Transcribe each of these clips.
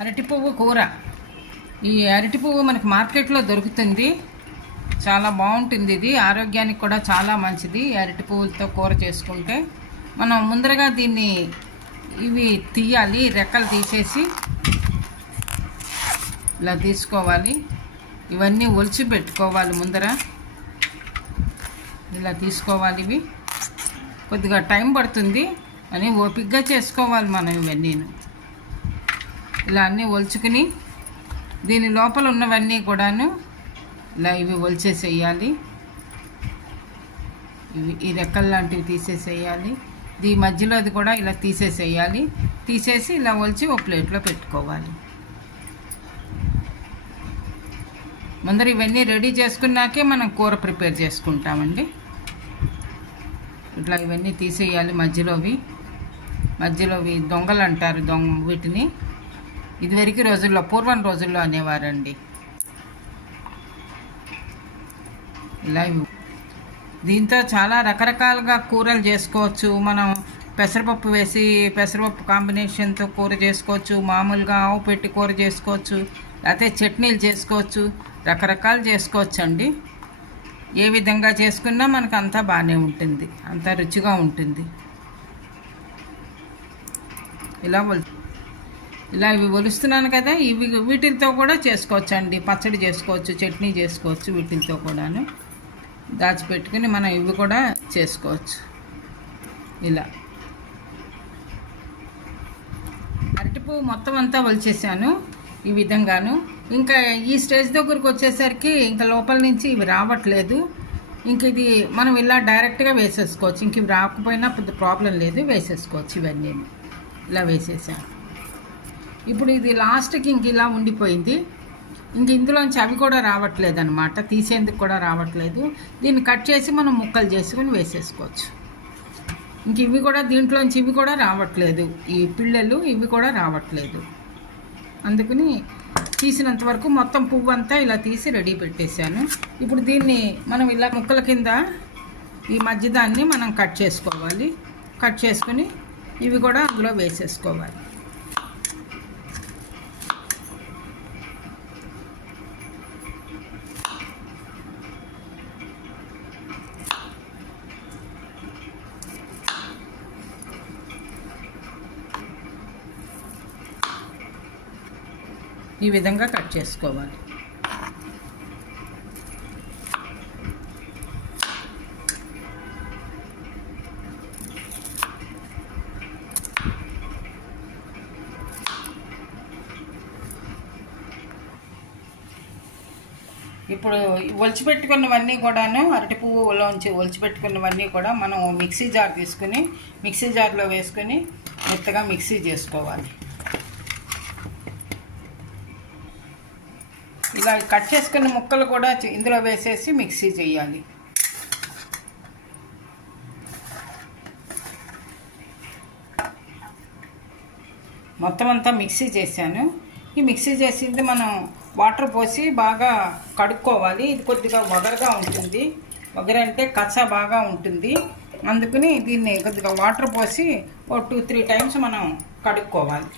అరటి పువ్వు కూర. ఈ అరటి పువ్వు మనకి మార్కెట్లో దొరుకుతుంది. చాలా బాగుంటుంది ఇది. ఆరోగ్యానికి కూడా చాలా మంచిది అరటి పువ్వులతో కూర చేసుకుంటే. మనం ముందరగా దీన్ని ఇవి తీయాలి. రెక్కలు తీసేసి ఇలా తీసుకోవాలి. ఇవన్నీ ఒలిచి పెట్టుకోవాలి ముందర. ఇలా తీసుకోవాలి ఇవి. కొద్దిగా టైం పడుతుంది అని ఓపిగ్గా చేసుకోవాలి మనం ఇవన్నీ ఇలా అన్నీ ఒలుచుకుని దీని లోపల ఉన్నవన్నీ కూడాను ఇలా ఇవి ఒలిచేసేయాలి. ఇవి ఈ రెక్కలు లాంటివి తీసేసేయాలి. దీ మధ్యలో అది కూడా ఇలా తీసేసేయాలి. తీసేసి ఇలా ఒలిచి ఒక ప్లేట్లో పెట్టుకోవాలి. ముందర ఇవన్నీ రెడీ చేసుకున్నాకే మనం కూర ప్రిపేర్ చేసుకుంటామండి. ఇట్లా ఇవన్నీ తీసేయాలి మధ్యలోవి. మధ్యలోవి దొంగలు అంటారు దొంగ వీటిని. ఇదివరకు రోజుల్లో పూర్వం రోజుల్లో అనేవారండి. ఇలా దీంతో చాలా రకరకాలుగా కూరలు చేసుకోవచ్చు. మనం పెసరపప్పు వేసి పెసరపప్పు కాంబినేషన్తో కూర చేసుకోవచ్చు. మామూలుగా ఆవు పెట్టి కూర చేసుకోవచ్చు. లేకపోతే చట్నీలు చేసుకోవచ్చు. రకరకాలు చేసుకోవచ్చు అండి ఏ విధంగా చేసుకున్నా మనకు అంతా బాగానే ఉంటుంది. అంతా రుచిగా ఉంటుంది. ఇలా ఇలా ఇవి ఒలుస్తున్నాను కదా ఇవి వీటితో కూడా చేసుకోవచ్చు అండి పచ్చడి చేసుకోవచ్చు చట్నీ చేసుకోవచ్చు వీటితో కూడాను. దాచిపెట్టుకుని మనం ఇవి కూడా చేసుకోవచ్చు. ఇలా. అరటిపువ్వు మొత్తం అంతా వలిచేసాను ఈ విధంగాను. ఇంకా ఈ స్టేజ్ దగ్గరకు వచ్చేసరికి ఇంకా లోపల నుంచి ఇవి రావట్లేదు. ఇంక ఇది మనం ఇలా డైరెక్ట్గా వేసేసుకోవచ్చు. ఇంక ఇవి రాకపోయినా పెద్ద ప్రాబ్లం లేదు. వేసేసుకోవచ్చు ఇవన్నీ ఇలా వేసేసాను. ఇప్పుడు ఇది లాస్ట్కి ఇంక ఇలా ఉండిపోయింది. ఇంక ఇందులోంచి అవి కూడా రావట్లేదు అనమాట తీసేందుకు కూడా రావట్లేదు. దీన్ని కట్ చేసి మనం ముక్కలు చేసుకుని వేసేసుకోవచ్చు. ఇంక ఇవి కూడా దీంట్లోంచి ఇవి కూడా రావట్లేదు. ఈ పిల్లలు ఇవి కూడా రావట్లేదు. అందుకని తీసినంత వరకు మొత్తం పువ్వు అంతా ఇలా తీసి రెడీ పెట్టేశాను. ఇప్పుడు దీన్ని మనం ఇలా ముక్కల కింద ఈ మధ్య దాన్ని మనం కట్ చేసుకోవాలి. కట్ చేసుకుని ఇవి కూడా అందులో వేసేసుకోవాలి. ఈ విధంగా కట్ చేసుకోవాలి. ఇప్పుడు ఒలిచిపెట్టుకున్నవన్నీ కూడాను అరటి పువ్వులోంచి ఒలిచిపెట్టుకున్నవన్నీ కూడా మనం మిక్సీ జార్ తీసుకుని మిక్సీ జార్లో వేసుకొని మెత్తగా మిక్సీ చేసుకోవాలి. ఇలా కట్ చేసుకున్న ముక్కలు కూడా ఇందులో వేసేసి మిక్సీ చేయాలి. మొత్తం అంతా మిక్సీ చేశాను. ఈ మిక్సీ చేసింది మనం వాటర్ పోసి బాగా కడుక్కోవాలి. ఇది కొద్దిగా వగరగా ఉంటుంది. వగరంటే కచ్చ బాగా ఉంటుంది. అందుకని దీన్ని కొద్దిగా వాటర్ పోసి ఒక టూ త్రీ టైమ్స్ మనం కడుక్కోవాలి.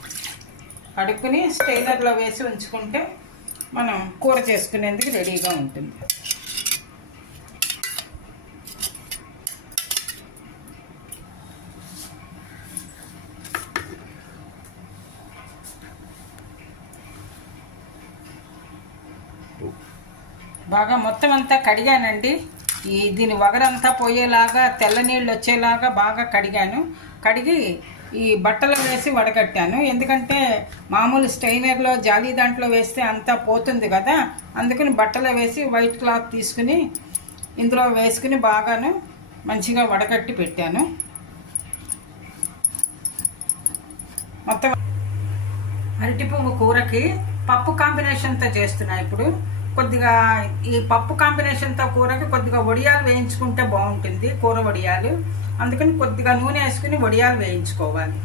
కడుక్కుని స్టైలర్లో వేసి ఉంచుకుంటే మనం కూర చేసుకునేందుకు రెడీగా ఉంటుంది. బాగా మొత్తం అంతా కడిగానండి. ఈ దీని వగరంతా పోయేలాగా తెల్ల నీళ్ళు వచ్చేలాగా బాగా కడిగాను. కడిగి ఈ బట్టలు వేసి వడకట్టాను. ఎందుకంటే మామూలు స్టైనర్లో జాలీ దాంట్లో వేస్తే అంతా పోతుంది కదా. అందుకని బట్టలు వేసి వైట్ క్లాత్ తీసుకుని ఇందులో వేసుకుని బాగాను మంచిగా వడకట్టి పెట్టాను. మొత్తం అరటి పువ్వు కూరకి పప్పు కాంబినేషన్తో చేస్తున్నా ఇప్పుడు. కొద్దిగా ఈ పప్పు కాంబినేషన్తో కూరకి కొద్దిగా వడియాలు వేయించుకుంటే బాగుంటుంది కూర వడియాలు. అందుకని కొద్దిగా నూనె వేసుకుని వడియాలు వేయించుకోవాలి.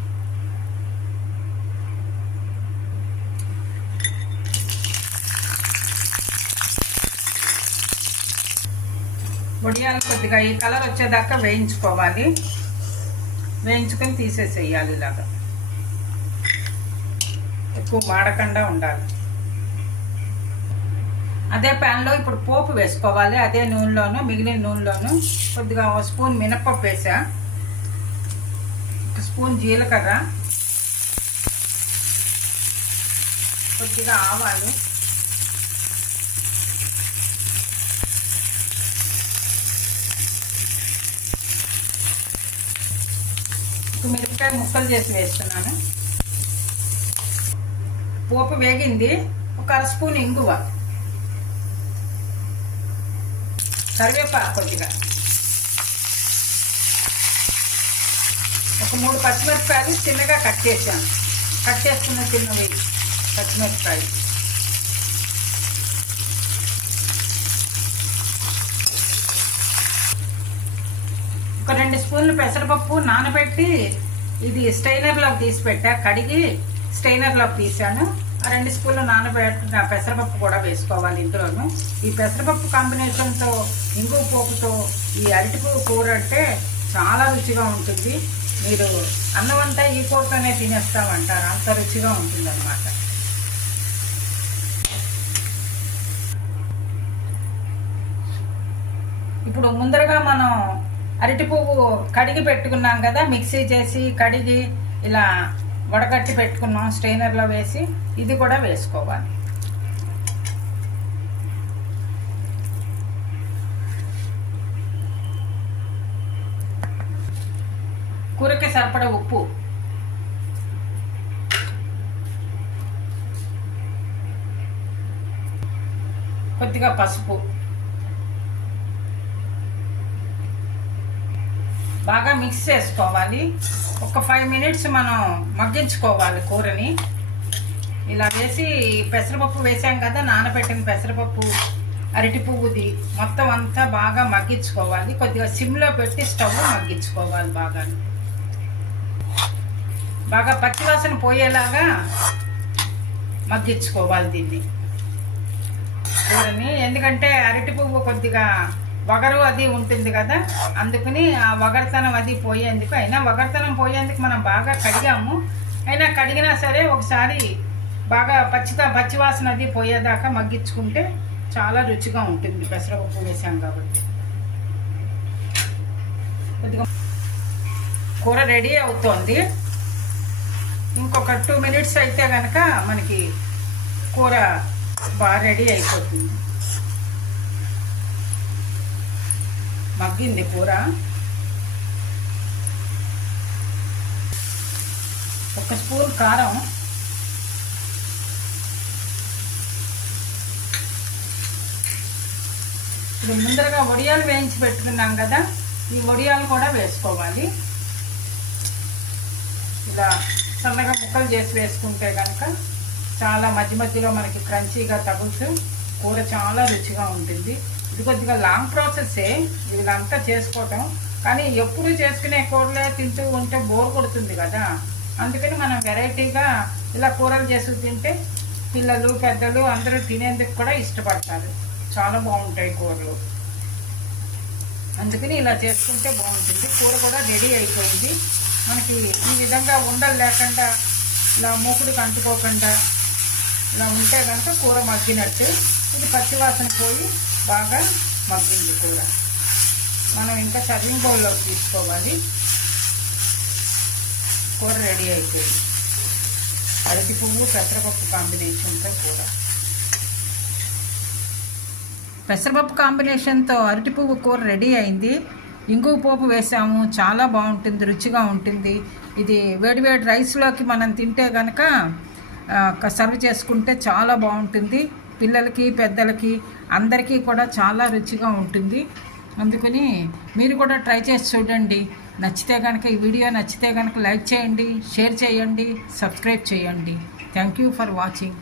వడియాలు కొద్దిగా ఈ కలర్ వచ్చేదాకా వేయించుకోవాలి. వేయించుకొని తీసేసేయాలి ఇలాగా. ఎక్కువ మాడకుండా ఉండాలి. అదే ప్యాన్లో ఇప్పుడు పోపు వేసుకోవాలి అదే నూనెలోను మిగిలిన నూనెలోను కొద్దిగా ఒక స్పూన్ మినప్పప్పు వేసా. ఒక స్పూన్ జీలకర్ర కొద్దిగా ఆవాలు. మిరపకాయ ముక్కలు చేసి వేస్తున్నాను. పోపు వేగింది ఒక అర స్పూన్ ఇంగువ. కరివేపాకు కొద్దిగా. ఒక మూడు పచ్చిమిరపకాయలు చిన్నగా కట్ చేశాను. కట్ చేసుకున్న చిన్నవి పచ్చిమిరపకాయలు. ఒక రెండు స్పూన్లు పెసరపప్పు నానబెట్టి ఇది స్టైనర్లోకి తీసి పెట్టా. కడిగి స్టైనర్లోకి తీసాను. రెండు స్పూన్లు నానబెట్టిన పెసరపప్పు కూడా వేసుకోవాలి ఇందులోను. ఈ పెసరపప్పు కాంబినేషన్తో ఇంగు పోపుతో ఈ అరటిపువ్వు కూర అంటే చాలా రుచిగా ఉంటుంది. మీరు అన్నం అంతా ఈ కూరతోనే తినేస్తామంటారు. అంత రుచిగా ఉంటుంది అన్నమాట ఇప్పుడు ముందరగా మనం అరటి పువ్వు కడిగి పెట్టుకున్నాం కదా మిక్సీ చేసి కడిగి ఇలా వడగట్టి పెట్టుకున్నాం స్ట్రైనర్లో వేసి ఇది కూడా వేసుకోవాలి. కూరకి సరిపడ ఉప్పు. కొద్దిగా పసుపు. బాగా మిక్స్ చేసుకోవాలి. ఒక ఫైవ్ మినిట్స్ మనం మగ్గించుకోవాలి కూరని. ఇలా వేసి పెసరపప్పు వేసాం కదా నానబెట్టిన పెసరపప్పు అరటి పువ్వుది మొత్తం అంతా బాగా మగ్గించుకోవాలి. కొద్దిగా సిమ్లో పెట్టి స్టవ్ మగ్గించుకోవాలి బాగా. బాగా పచ్చివాసన పోయేలాగా మగ్గించుకోవాలి దీన్ని. కూరని ఎందుకంటే అరటి పువ్వు కొద్దిగా వగరు అది ఉంటుంది కదా? అందుకని ఆ వగరతనం అది పోయేందుకు అయినా వగరతనం పోయేందుకు మనం బాగా కడిగాము. అయినా కడిగినా సరే ఒకసారి బాగా పచ్చిగా పచ్చివాసన అది పోయేదాకా మగ్గించుకుంటే చాలా రుచిగా ఉంటుంది. పెసరపప్పు వేసాం కాబట్టి. కొద్దిగా కూర రెడీ అవుతోంది. ఇంకొక టూ మినిట్స్ అయితే కనుక మనకి కూర బాగా రెడీ అయిపోతుంది. మగ్గింది కూర. ఒక స్పూన్ కారం. ఇప్పుడు ముందరగా వడియాలు వేయించి పెట్టుకున్నాం కదా ఈ వడియాలు కూడా వేసుకోవాలి. ఇలా సన్నగా ముక్కలు చేసి వేసుకుంటే కనుక చాలా మధ్య మధ్యలో మనకి క్రంచీగా తగులుతూ కూర చాలా రుచిగా ఉంటుంది. ఇది కొద్దిగా లాంగ్ ప్రాసెస్సే వీళ్ళంతా చేసుకోవటం. కానీ ఎప్పుడు చేసుకునే కూరలే తింటూ ఉంటే బోర్ కొడుతుంది కదా. అందుకని మనం వెరైటీగా ఇలా కూరలు చేసి తింటే పిల్లలు పెద్దలు అందరూ తినేందుకు కూడా ఇష్టపడతారు. చాలా బాగుంటాయి కూరలు. అందుకని ఇలా చేసుకుంటే బాగుంటుంది. కూర కూడా రెడీ అయిపోయింది. మనకి ఈ విధంగా ఉండలు లేకుండా ఇలా మూకుడికి అంటుకోకుండా ఇలా ఉంటే కనుక కూర మగ్గినట్టు. ఇది పచ్చివాసన పోయి బాగా మగ్గింది కూర. మనం ఇంకా సర్వింగ్ బౌల్లోకి తీసుకోవాలి. కూర రెడీ అయిపోయింది. అరటి పువ్వు పెసరపప్పు కాంబినేషన్తో కూర. పెసరపప్పు కాంబినేషన్తో అరటి పువ్వు కూర రెడీ అయింది. ఇంగువ పోపు వేసాము. చాలా బాగుంటుంది రుచిగా ఉంటుంది. ఇది వేడివేడి రైస్లోకి మనం తింటే కనుక సర్వ్ చేసుకుంటే చాలా బాగుంటుంది. పిల్లలకి పెద్దలకి అందరికీ కూడా చాలా రుచిగా ఉంటుంది. అందుకని మీరు కూడా ట్రై చేసి చూడండి. నచ్చితే కనుక ఈ వీడియో నచ్చితే కనుక లైక్ చేయండి షేర్ చేయండి సబ్స్క్రైబ్ చేయండి. Thank you for watching.